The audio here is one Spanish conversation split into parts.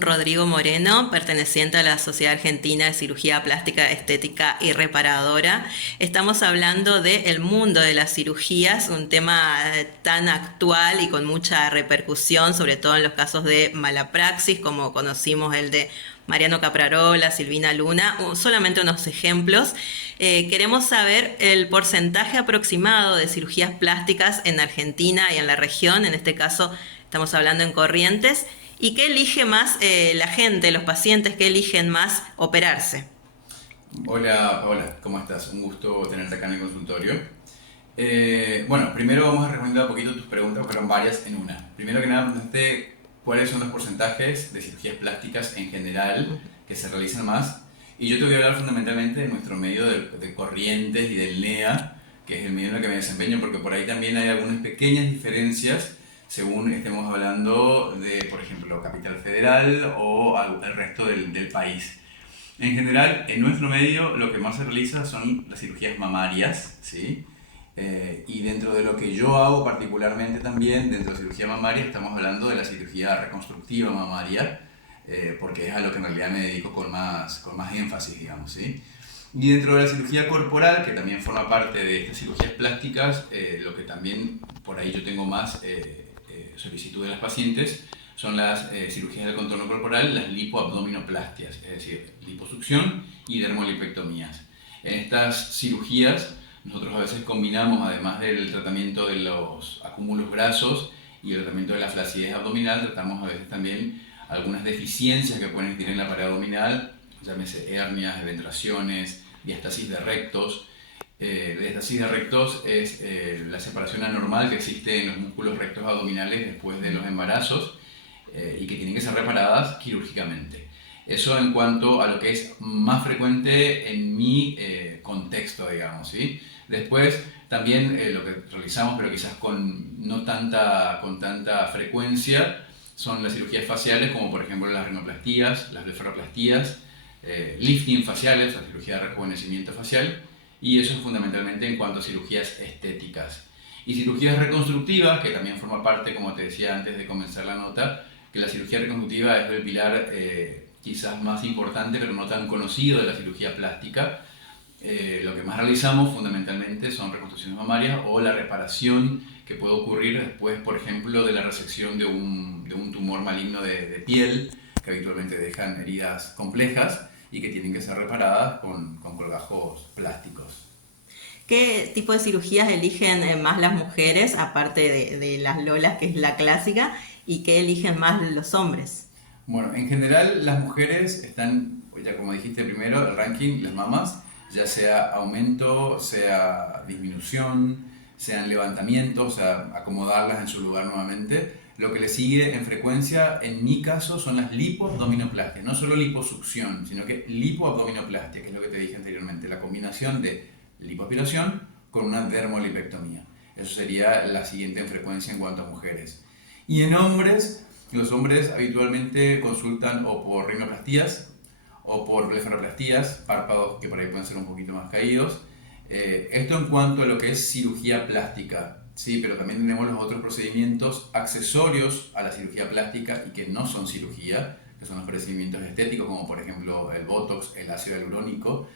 Rodrigo Moreno, perteneciente a la Sociedad Argentina de Cirugía Plástica, Estética y Reparadora. Estamos hablando del mundo de las cirugías, un tema tan actual y con mucha repercusión, sobre todo en los casos de mala praxis, como conocimos el de Mariano Caprarola, Silvina Luna, solamente unos ejemplos. Queremos saber el porcentaje aproximado de cirugías plásticas en Argentina y en la región, en este caso estamos hablando en Corrientes, y qué elige más la gente, los pacientes, qué eligen más operarse. Hola Paola, ¿cómo estás? Un gusto tenerte acá en el consultorio. Bueno, primero vamos a responder un poquito tus preguntas, fueron varias en una. Primero que nada, preguntaste cuáles son los porcentajes de cirugías plásticas en general que se realizan más. Y yo te voy a hablar fundamentalmente de nuestro medio de Corrientes y del NEA, que es el medio en el que me desempeño, porque por ahí también hay algunas pequeñas diferencias según estemos hablando de, por ejemplo, Capital Federal o el resto del país. En general, en nuestro medio lo que más se realiza son las cirugías mamarias, ¿sí? Y dentro de lo que yo hago particularmente también, dentro de cirugía mamaria, estamos hablando de la cirugía reconstructiva mamaria, porque es a lo que en realidad me dedico con más énfasis, digamos, ¿sí? Y dentro de la cirugía corporal, que también forma parte de estas cirugías plásticas, lo que también por ahí yo tengo más solicitud de las pacientes son las cirugías del contorno corporal, las lipoabdominoplastias, es decir, liposucción y dermolipectomías. En estas cirugías nosotros a veces combinamos, además del tratamiento de los acúmulos grasos y el tratamiento de la flacidez abdominal, tratamos a veces también algunas deficiencias que pueden existir en la pared abdominal, llámese hernias, eventraciones, diastasis de rectos. La diastasis de rectos es la separación anormal que existe en los músculos rectos abdominales después de los embarazos y que tienen que ser reparadas quirúrgicamente. Eso en cuanto a lo que es más frecuente en mi contexto, digamos, ¿sí? Después también lo que realizamos, pero quizás con tanta frecuencia, son las cirugías faciales, como por ejemplo las rinoplastías, las blefaroplastías, lifting faciales, la cirugía de rejuvenecimiento facial, y eso es fundamentalmente en cuanto a cirugías estéticas. Y cirugías reconstructivas, que también forma parte, como te decía antes de comenzar la nota, que la cirugía reconstructiva es el pilar quizás más importante, pero no tan conocido de la cirugía plástica. Lo que más realizamos fundamentalmente son reconstrucciones mamarias o la reparación que puede ocurrir después, por ejemplo, de la resección de un tumor maligno de piel, que habitualmente dejan heridas complejas y que tienen que ser reparadas con colgajos plásticos. ¿Qué tipo de cirugías eligen más las mujeres, aparte de las lolas, que es la clásica, y qué eligen más los hombres? Bueno, en general las mujeres están, ya como dijiste primero, el ranking, las mamas, ya sea aumento, sea disminución, sean levantamientos, o sea, acomodarlas en su lugar nuevamente. Lo que le sigue en frecuencia, en mi caso, son las lipoabdominoplastias. No solo liposucción, sino que lipoabdominoplastia, que es lo que te dije anteriormente, la combinación de lipoaspiración con una dermolipectomía. Eso sería la siguiente en frecuencia en cuanto a mujeres. Y en hombres, los hombres habitualmente consultan o por rinoplastías o por blefaroplastías, párpados que por ahí pueden ser un poquito más caídos. Esto en cuanto a lo que es cirugía plástica. Sí, pero también tenemos los otros procedimientos accesorios a la cirugía plástica y que no son cirugía, que son los procedimientos estéticos, como por ejemplo el Botox, el ácido hialurónico,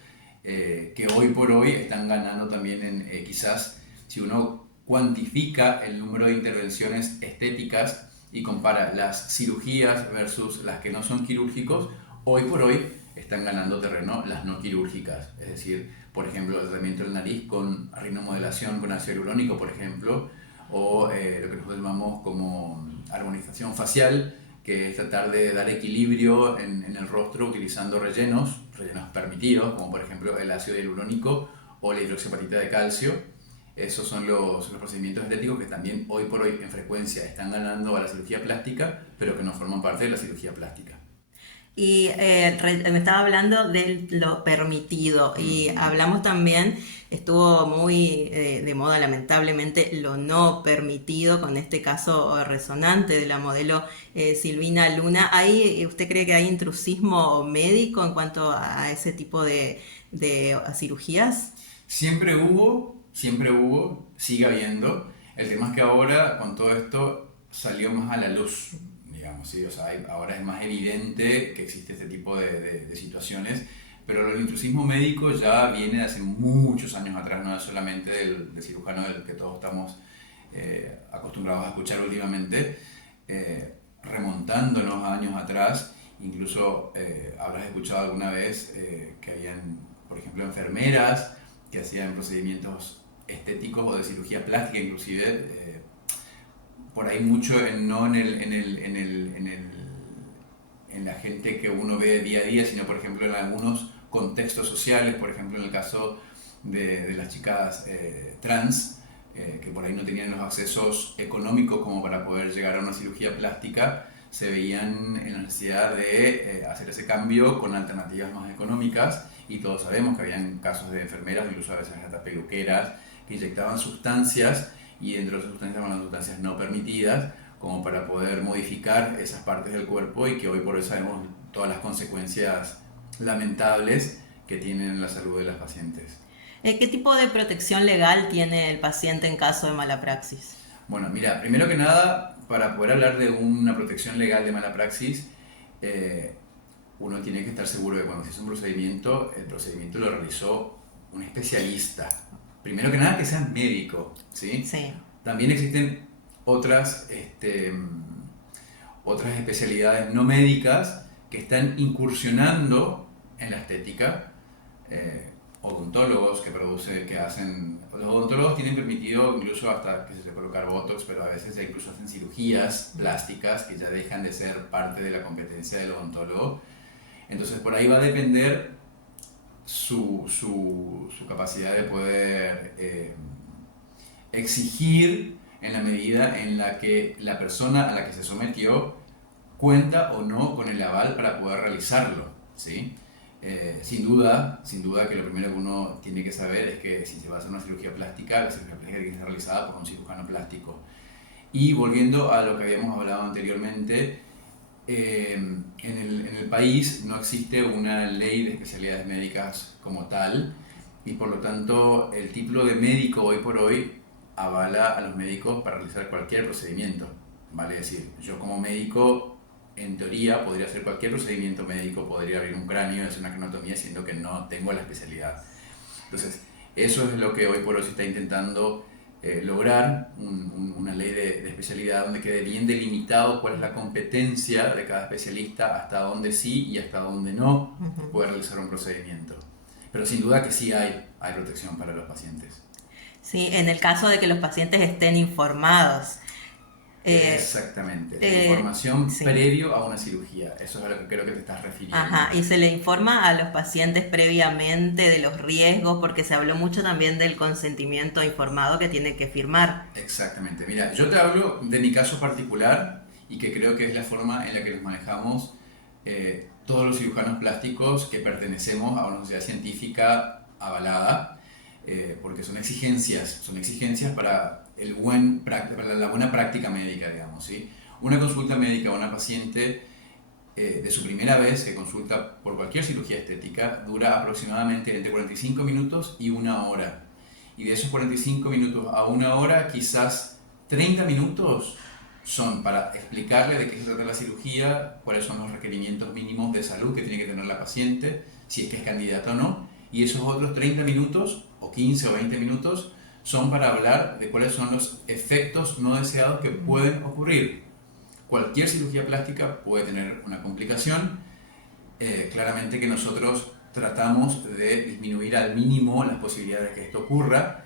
que hoy por hoy están ganando también en, quizás, si uno cuantifica el número de intervenciones estéticas y compara las cirugías versus las que no son quirúrgicos, hoy por hoy están ganando terreno las no quirúrgicas, es decir, por ejemplo, el tratamiento del nariz con rinomodelación con ácido hialurónico, por ejemplo, o lo que nosotros llamamos como armonización facial, que es tratar de dar equilibrio en el rostro utilizando rellenos permitidos, como por ejemplo el ácido hialurónico o la hidroxiapatita de calcio. Esos son los procedimientos estéticos que también hoy por hoy en frecuencia están ganando a la cirugía plástica, pero que no forman parte de la cirugía plástica. Y me estaba hablando de lo permitido y hablamos también, estuvo muy de moda lamentablemente lo no permitido con este caso resonante de la modelo Silvina Luna. ¿Usted cree que hay intrusismo médico en cuanto a ese tipo de cirugías? Siempre hubo, sigue habiendo. El tema es que ahora con todo esto salió más a la luz, digamos, ¿sí? O sea, ahora es más evidente que existe este tipo de situaciones, pero el intrusismo médico ya viene de hace muchos años atrás, no es solamente del cirujano del que todos estamos acostumbrados a escuchar últimamente, remontándonos a años atrás. Incluso habrás escuchado alguna vez que habían, por ejemplo, enfermeras que hacían procedimientos estéticos o de cirugía plástica, inclusive, por ahí mucho no en la gente que uno ve día a día, sino por ejemplo en algunos contextos sociales, por ejemplo en el caso de las chicas trans, que por ahí no tenían los accesos económicos como para poder llegar a una cirugía plástica, se veían en la necesidad de hacer ese cambio con alternativas más económicas, y todos sabemos que habían casos de enfermeras, incluso a veces hasta peluqueras, que inyectaban sustancias, y dentro de esas sustancias van las sustancias no permitidas, como para poder modificar esas partes del cuerpo, y que hoy por hoy sabemos todas las consecuencias lamentables que tienen en la salud de las pacientes. ¿Qué tipo de protección legal tiene el paciente en caso de mala praxis? Bueno, mira, primero que nada, para poder hablar de una protección legal de mala praxis, uno tiene que estar seguro de que cuando se hizo un procedimiento, el procedimiento lo realizó un especialista. Primero que nada, que sea médico, ¿sí? Sí. También existen otras, otras especialidades no médicas que están incursionando en la estética. Odontólogos que hacen... Los odontólogos tienen permitido incluso hasta que se le colocar botox, pero a veces ya incluso hacen cirugías plásticas que ya dejan de ser parte de la competencia del odontólogo. Entonces por ahí va a depender su capacidad de poder exigir en la medida en la que la persona a la que se sometió cuenta o no con el aval para poder realizarlo, ¿sí? Sin duda que lo primero que uno tiene que saber es que si se va a hacer una cirugía plástica, la cirugía plástica tiene que ser realizada por un cirujano plástico. Y volviendo a lo que habíamos hablado anteriormente, en el país no existe una ley de especialidades médicas como tal, y por lo tanto el título de médico hoy por hoy avala a los médicos para realizar cualquier procedimiento. Vale decir, yo como médico, en teoría, podría hacer cualquier procedimiento médico, podría abrir un cráneo y hacer una cranotomía, siendo que no tengo la especialidad. Entonces, eso es lo que hoy por hoy se está intentando lograr, una ley de especialidad donde quede bien delimitado cuál es la competencia de cada especialista, hasta dónde sí y hasta dónde no puede realizar un procedimiento. Pero sin duda que sí hay protección para los pacientes. Sí, en el caso de que los pacientes estén informados. Exactamente, la información sí. previo a una cirugía, eso es a lo que creo que te estás refiriendo. Ajá, y se le informa a los pacientes previamente de los riesgos, porque se habló mucho también del consentimiento informado que tiene que firmar. Exactamente, mira, yo te hablo de mi caso particular, y que creo que es la forma en la que nos manejamos todos los cirujanos plásticos que pertenecemos a una sociedad científica avalada, porque son exigencias para para la buena práctica médica, digamos, ¿sí? Una consulta médica a una paciente de su primera vez que consulta por cualquier cirugía estética dura aproximadamente entre 45 minutos y una hora. Y de esos 45 minutos a una hora, quizás 30 minutos son para explicarle de qué se trata la cirugía, cuáles son los requerimientos mínimos de salud que tiene que tener la paciente, si es que es candidata o no. Y esos otros 30 minutos, o 15 o 20 minutos, son para hablar de cuáles son los efectos no deseados que pueden ocurrir. Cualquier cirugía plástica puede tener una complicación. Claramente que nosotros tratamos de disminuir al mínimo las posibilidades de que esto ocurra.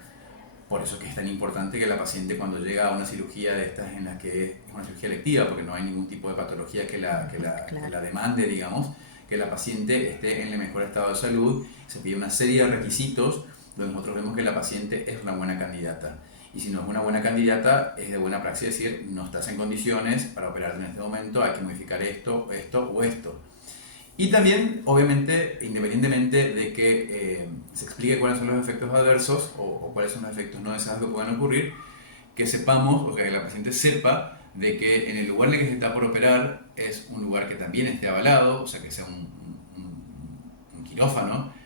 Por eso es que es tan importante que la paciente, cuando llega a una cirugía de estas en la que es una cirugía electiva, porque no hay ningún tipo de patología que la demande, digamos, que la paciente esté en el mejor estado de salud. Se pide una serie de requisitos donde nosotros vemos que la paciente es una buena candidata. Y si no es una buena candidata, es de buena praxis decir, no estás en condiciones para operar en este momento, hay que modificar esto o esto. Y también, obviamente, independientemente de que se explique cuáles son los efectos adversos o cuáles son los efectos no deseados que puedan ocurrir, que sepamos, o que la paciente sepa, de que en el lugar en el que se está por operar es un lugar que también esté avalado, o sea, que sea un quirófano.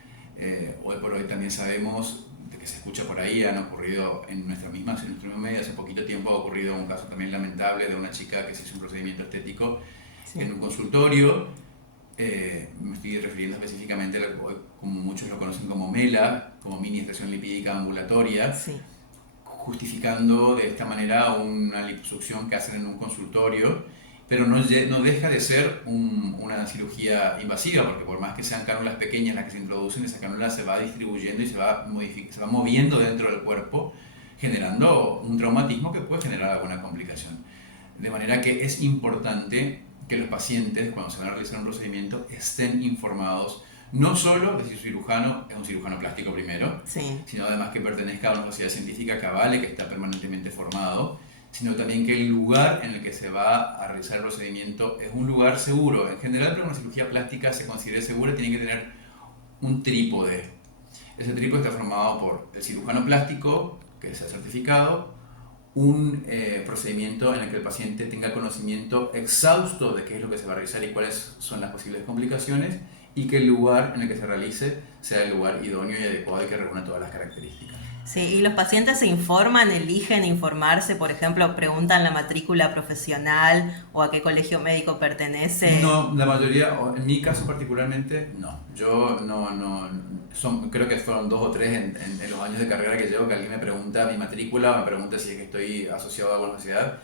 Hoy por hoy también sabemos de que se escucha por ahí, han ocurrido en nuestros mismos medios hace poquito tiempo ha ocurrido un caso también lamentable de una chica que se hizo un procedimiento estético en un consultorio. Me estoy refiriendo específicamente a lo que, como muchos lo conocen como MELA, como mini extracción lipídica ambulatoria, justificando de esta manera una liposucción que hacen en un consultorio, pero no deja de ser una cirugía invasiva, porque por más que sean cánulas pequeñas las que se introducen, esa cánula se va distribuyendo y se va moviendo dentro del cuerpo, generando un traumatismo que puede generar alguna complicación. De manera que es importante que los pacientes, cuando se van a realizar un procedimiento, estén informados no solo de si su cirujano es un cirujano plástico primero, sino además que pertenezca a una sociedad científica que avale, que está permanentemente formado, sino también que el lugar en el que se va a realizar el procedimiento es un lugar seguro. En general, para una cirugía plástica se considere segura, tiene que tener un trípode. Ese trípode está formado por el cirujano plástico, que sea certificado, un procedimiento en el que el paciente tenga conocimiento exhausto de qué es lo que se va a realizar y cuáles son las posibles complicaciones, y que el lugar en el que se realice sea el lugar idóneo y adecuado y que reúna todas las características. Sí, y los pacientes se informan, eligen informarse, por ejemplo, preguntan la matrícula profesional o a qué colegio médico pertenece. No, la mayoría, en mi caso particularmente, no. Yo creo que fueron 2 o 3 en los años de carrera que llevo que alguien me pregunta mi matrícula o me pregunta si es que estoy asociado a alguna sociedad.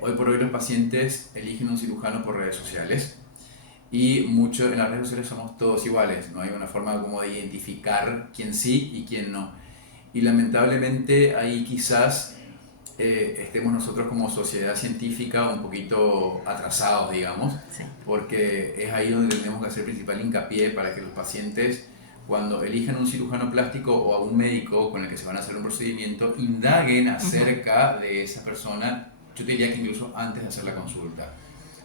Hoy por hoy los pacientes eligen un cirujano por redes sociales. Y en las redes sociales somos todos iguales, no hay una forma como de identificar quién sí y quién no. Y lamentablemente ahí quizás estemos nosotros como sociedad científica un poquito atrasados, digamos, porque es ahí donde tenemos que hacer principal hincapié para que los pacientes, cuando elijan un cirujano plástico o a un médico con el que se van a hacer un procedimiento, indaguen acerca de esa persona, yo te diría que incluso antes de hacer la consulta.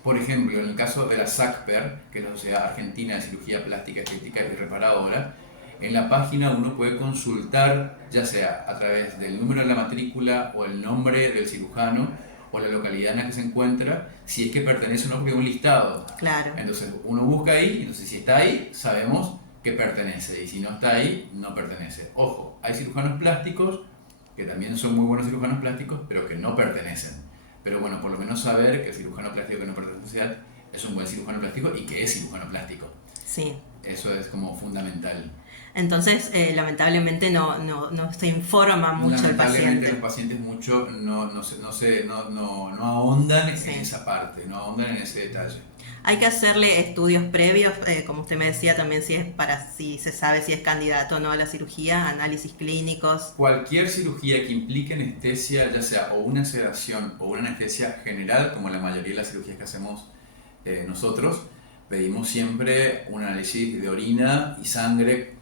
Por ejemplo, en el caso de la SACPER, que es la Sociedad Argentina de Cirugía Plástica, Estética y Reparadora, en la página uno puede consultar, ya sea a través del número de la matrícula o el nombre del cirujano o la localidad en la que se encuentra, si es que pertenece o no, porque es un listado. Claro. Entonces uno busca ahí, entonces si está ahí, sabemos que pertenece, y si no está ahí, no pertenece. Ojo, hay cirujanos plásticos que también son muy buenos cirujanos plásticos, pero que no pertenecen. Pero bueno, por lo menos saber que el cirujano plástico que no pertenece a la sociedad es un buen cirujano plástico y que es cirujano plástico. Sí. Eso es como fundamental. Entonces, lamentablemente no se informa mucho el paciente. Lamentablemente los pacientes mucho no ahondan en esa parte, no ahondan en ese detalle. Hay que hacerle estudios previos, como usted me decía también, si se sabe si es candidato o no a la cirugía, análisis clínicos. Cualquier cirugía que implique anestesia, ya sea o una sedación o una anestesia general, como la mayoría de las cirugías que hacemos nosotros, pedimos siempre un análisis de orina y sangre,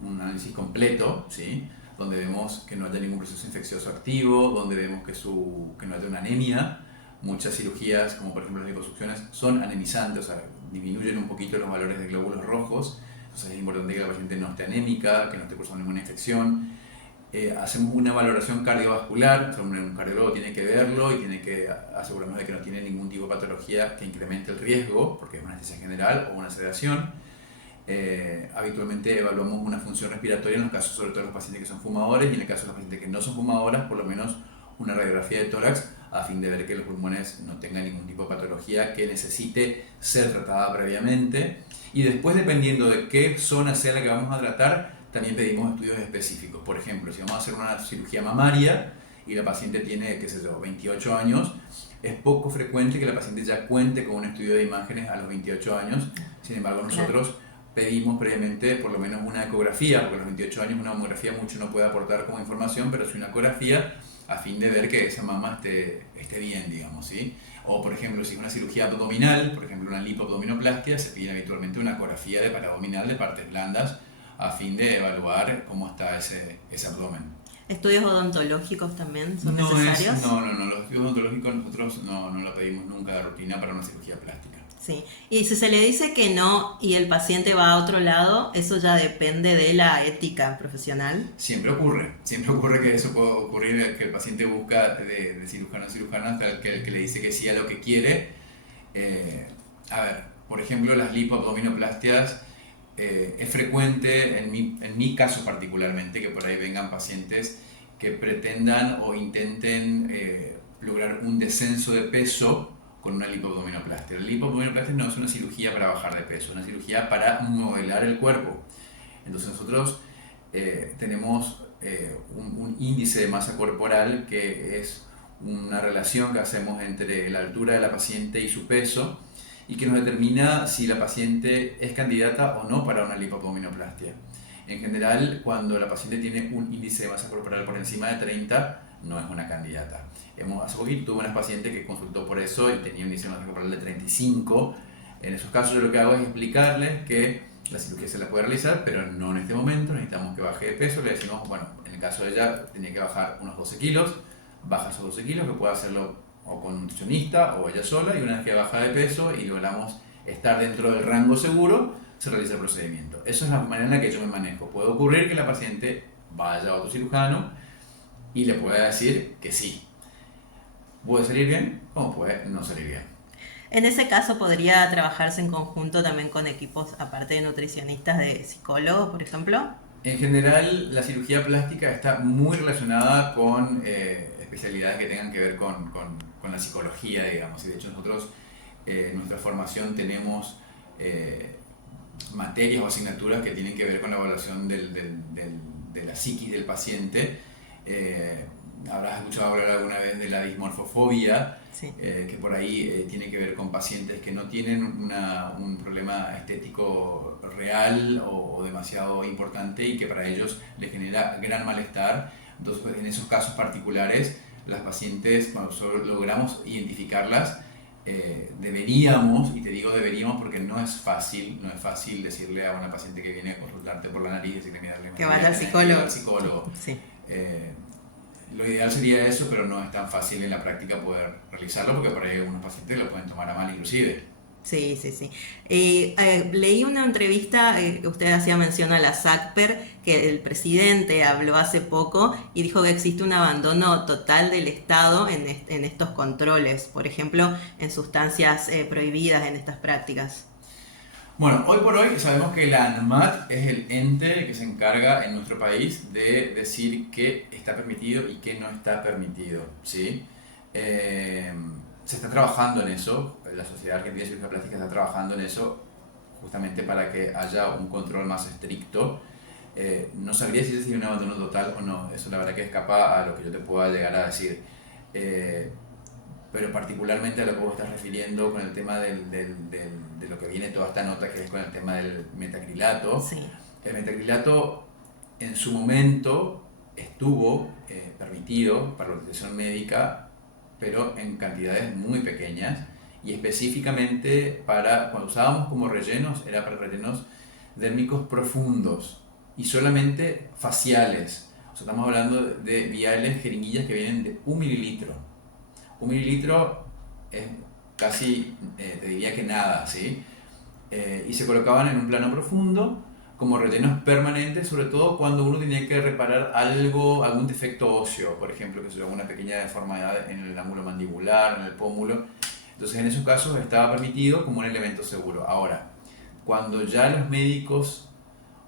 un análisis completo, ¿sí? Donde vemos que no haya ningún proceso infeccioso activo, donde vemos que no haya una anemia. Muchas cirugías, como por ejemplo las liposucciones, son anemizantes, o sea, disminuyen un poquito los valores de glóbulos rojos. Entonces es importante que la paciente no esté anémica, que no esté cursando ninguna infección. Hacemos una valoración cardiovascular, o sea, un cardiólogo tiene que verlo y tiene que asegurarnos de que no tiene ningún tipo de patología que incremente el riesgo, porque es una anestesia general o una sedación. Habitualmente evaluamos una función respiratoria en los casos, sobre todo de los pacientes que son fumadores, y en el caso de los pacientes que no son fumadoras, por lo menos una radiografía de tórax, a fin de ver que los pulmones no tengan ningún tipo de patología que necesite ser tratada previamente. Y después, dependiendo de qué zona sea la que vamos a tratar, también pedimos estudios específicos. Por ejemplo, si vamos a hacer una cirugía mamaria y la paciente tiene, 28 años, es poco frecuente que la paciente ya cuente con un estudio de imágenes a los 28 años. Sin embargo, nosotros pedimos previamente por lo menos una ecografía, porque a los 28 años una mamografía mucho no puede aportar como información, pero sí una ecografía, a fin de ver que esa mama esté bien, digamos, ¿sí? O, por ejemplo, si es una cirugía abdominal, por ejemplo, una lipoabdominoplastia, se pide habitualmente una ecografía de paraabdominal de partes blandas, a fin de evaluar cómo está ese abdomen. ¿Estudios odontológicos también son necesarios? No, los estudios odontológicos nosotros no lo pedimos nunca de rutina para una cirugía plástica. Sí, y si se le dice que no y el paciente va a otro lado, ¿eso ya depende de la ética profesional? Siempre ocurre que eso puede ocurrir, que el paciente busca de cirujano a cirujano hasta el que le dice que sí a lo que quiere. A ver, por ejemplo, las lipoabdominoplastias, es frecuente, en mi caso particularmente, que por ahí vengan pacientes que pretendan o intenten lograr un descenso de peso con una lipoabdominoplastia. La lipoabdominoplastia no es una cirugía para bajar de peso, es una cirugía para modelar el cuerpo. Entonces nosotros tenemos un índice de masa corporal que es una relación que hacemos entre la altura de la paciente y su peso y que nos determina si la paciente es candidata o no para una lipoabdominoplastia. En general, cuando la paciente tiene un índice de masa corporal por encima de 30, no es una candidata. Hace poquito tuve una paciente que consultó por eso y tenía un índice de masa corporal de 35. En esos casos yo lo que hago es explicarles que la cirugía se la puede realizar, pero no en este momento, necesitamos que baje de peso. Le decimos, bueno, en el caso de ella tenía que bajar unos 12 kilos, baja esos 12 kilos, que puede hacerlo o con un nutricionista o ella sola, y una vez que baja de peso y logramos estar dentro del rango seguro, se realiza el procedimiento. Eso es la manera en la que yo me manejo. Puede ocurrir que la paciente vaya a otro cirujano y le pueda decir que sí. Puede salir bien o puede no salir bien. En ese caso podría trabajarse en conjunto también con equipos, aparte de nutricionistas, de psicólogos, por ejemplo. En general, la cirugía plástica está muy relacionada con especialidades que tengan que ver con la psicología, digamos. Y de hecho nosotros en nuestra formación tenemos materias o asignaturas que tienen que ver con la evaluación de la psiquis del paciente. Habrás escuchado hablar alguna vez de la dismorfofobia, Sí. Que por ahí tiene que ver con pacientes que no tienen un problema estético real o demasiado importante y que para ellos les genera gran malestar. Entonces, en esos casos particulares, las pacientes, cuando logramos identificarlas, deberíamos, y te digo deberíamos porque no es fácil decirle a una paciente que viene a consultarte por la nariz, decirle, mira, Que vaya al psicólogo. al psicólogo. Sí. Lo ideal sería eso, pero no es tan fácil en la práctica poder realizarlo porque por ahí algunos pacientes lo pueden tomar a mal inclusive. Sí, sí, sí. Leí una entrevista, usted hacía mención a la SACPER, que el presidente habló hace poco y dijo que existe un abandono total del Estado en estos controles, por ejemplo, en sustancias prohibidas en estas prácticas. Bueno, hoy por hoy sabemos que la ANMAT es el ente que se encarga en nuestro país de decir qué está permitido y qué no está permitido, ¿sí? Se está trabajando en eso, la Sociedad Argentina de Cirugía Plástica está trabajando en eso justamente para que haya un control más estricto. No sabría si es un abandono total o no, eso la verdad que escapa a lo que yo te pueda llegar a decir. Pero particularmente a lo que vos estás refiriendo con el tema de lo que viene toda esta nota, que es con el tema del metacrilato. Sí. El metacrilato en su momento estuvo permitido para la utilización médica, pero en cantidades muy pequeñas y específicamente para, cuando usábamos como rellenos, era para rellenos dérmicos profundos y solamente faciales. O sea, estamos hablando de viales, jeringuillas que vienen de 1 mililitro. 1 mililitro es casi, te diría que nada, ¿sí? Y se colocaban en un plano profundo como rellenos permanentes, sobre todo cuando uno tenía que reparar algún defecto óseo, por ejemplo, que se una pequeña deformidad en el ángulo mandibular, en el pómulo. Entonces, en esos casos estaba permitido como un elemento seguro. Ahora, cuando ya los médicos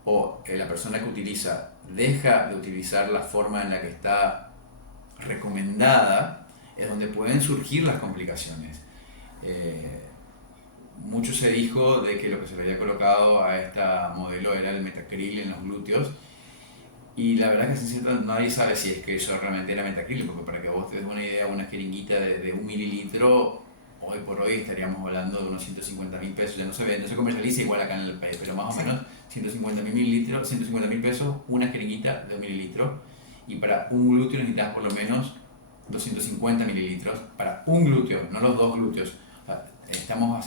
o la persona que utiliza deja de utilizar la forma en la que está recomendada, es donde pueden surgir las complicaciones. Mucho se dijo de que lo que se le había colocado a esta modelo era el metacril en los glúteos, y la verdad que nadie sabe si es que eso realmente era metacril, porque para que vos te des una idea, una jeringuita de 1 mililitro, hoy por hoy estaríamos hablando de unos 150.000 pesos, ya no se comercializa igual acá en el país, pero más o menos 150.000 pesos, una jeringuita de 1 mililitro, y para un glúteo necesitas por lo menos 250 mililitros para un glúteo, no los dos glúteos. O sea, estamos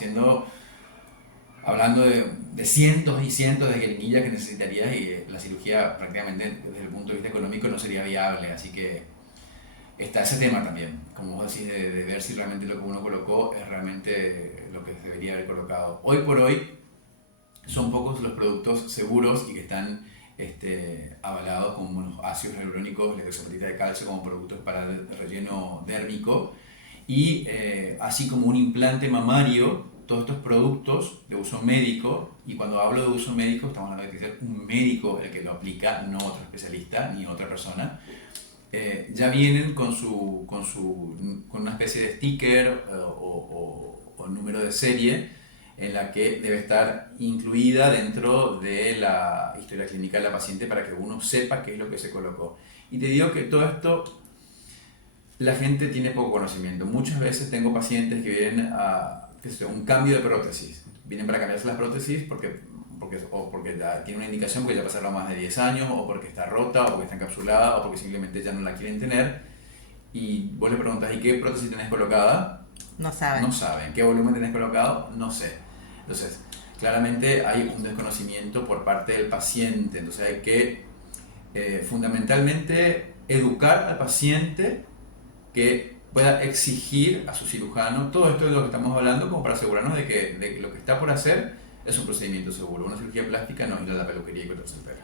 hablando de cientos y cientos de jeringuillas que necesitarías, y la cirugía prácticamente desde el punto de vista económico no sería viable. Así que está ese tema también, como vos decís, de ver si realmente lo que uno colocó es realmente lo que debería haber colocado. Hoy por hoy son pocos los productos seguros y que están avalados como los ácidos hialurónicos, la isoprolita de calcio como productos para el relleno dérmico, y así como un implante mamario, todos estos productos de uso médico. Y cuando hablo de uso médico estamos hablando de que es un médico el que lo aplica, no otro especialista ni otra persona. ya vienen con una especie de sticker o número de serie en la que debe estar incluida dentro de la historia clínica de la paciente para que uno sepa qué es lo que se colocó. Y te digo que todo esto la gente tiene poco conocimiento. Muchas veces tengo pacientes que vienen a un cambio de prótesis. Vienen para cambiarse las prótesis porque ya tiene una indicación, porque ya pasaron más de 10 años, o porque está rota, o porque está encapsulada, o porque simplemente ya no la quieren tener. Y vos le preguntas, ¿y qué prótesis tenés colocada? No saben. No saben. ¿Qué volumen tenés colocado? No sé. Entonces, claramente hay un desconocimiento por parte del paciente. Entonces hay que fundamentalmente educar al paciente que pueda exigir a su cirujano todo esto de lo que estamos hablando, como para asegurarnos de que lo que está por hacer es un procedimiento seguro. Una cirugía plástica no es ir a la peluquería y cortarse el pelo.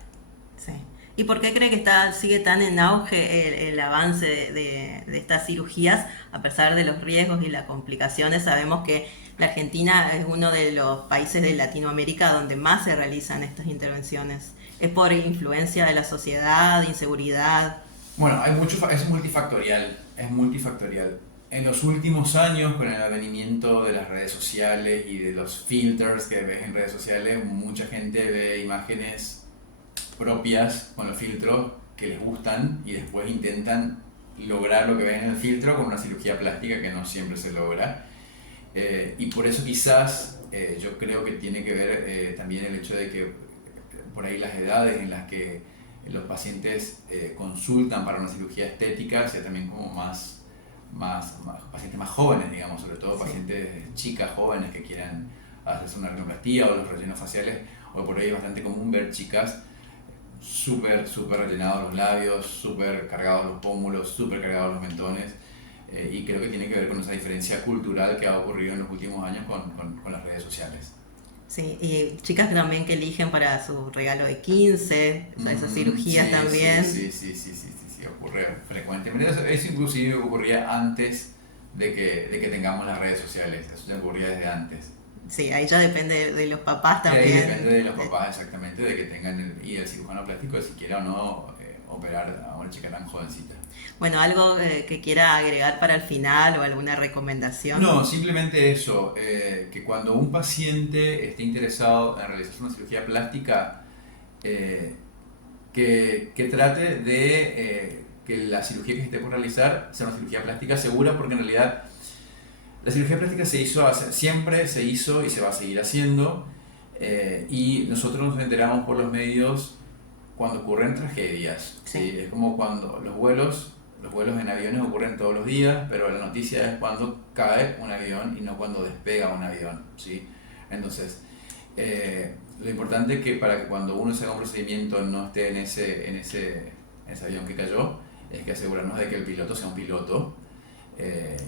Sí. ¿Y por qué cree que sigue tan en auge el avance de estas cirugías a pesar de los riesgos y las complicaciones? Sabemos que la Argentina es uno de los países de Latinoamérica donde más se realizan estas intervenciones. ¿Es por influencia de la sociedad, inseguridad? Bueno, es multifactorial, es multifactorial. En los últimos años, con el advenimiento de las redes sociales y de los filters que ves en redes sociales, mucha gente ve imágenes propias con los filtros que les gustan y después intentan lograr lo que ven en el filtro con una cirugía plástica que no siempre se logra. Y por eso quizás yo creo que tiene que ver también el hecho de que por ahí las edades en las que los pacientes consultan para una cirugía estética sea también como más pacientes más jóvenes, digamos, sobre todo pacientes chicas jóvenes que quieran hacerse una rinoplastia o los rellenos faciales. O por ahí es bastante común ver chicas súper rellenados los labios, súper cargados los pómulos, súper cargados los mentones, y creo que tiene que ver con esa diferencia cultural que ha ocurrido en los últimos años con las redes sociales. Sí, y chicas también que eligen para su regalo de 15, o sea, esas cirugías sí, también. Sí, ocurre frecuentemente. Eso inclusive ocurría antes de que tengamos las redes sociales, eso ya ocurría desde antes. Sí, ahí ya depende de los papás Y también. ahí depende de los papás exactamente, de que tengan y el cirujano plástico si quiera o no operar a una chica tan jovencita. Bueno, algo que quiera agregar para el final o alguna recomendación. No, simplemente eso, que cuando un paciente esté interesado en realizar una cirugía plástica, que trate de que la cirugía que esté por realizar sea una cirugía plástica segura, porque en realidad la cirugía plástica siempre se hizo y se va a seguir haciendo, y nosotros nos enteramos por los medios cuando ocurren tragedias. ¿Sí? Es como cuando los vuelos en aviones ocurren todos los días, pero la noticia es cuando cae un avión y no cuando despega un avión. ¿Sí? Entonces, lo importante es que para que cuando uno se haga un procedimiento no esté en ese avión que cayó, es que asegurarnos de que el piloto sea un piloto,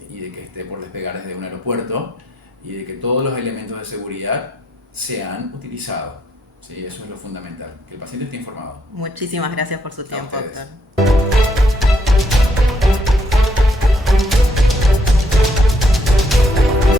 y de que esté por despegar desde un aeropuerto, y de que todos los elementos de seguridad se han utilizado. ¿Sí? Eso es lo fundamental, que el paciente esté informado. Muchísimas gracias por su tiempo, ustedes. doctor.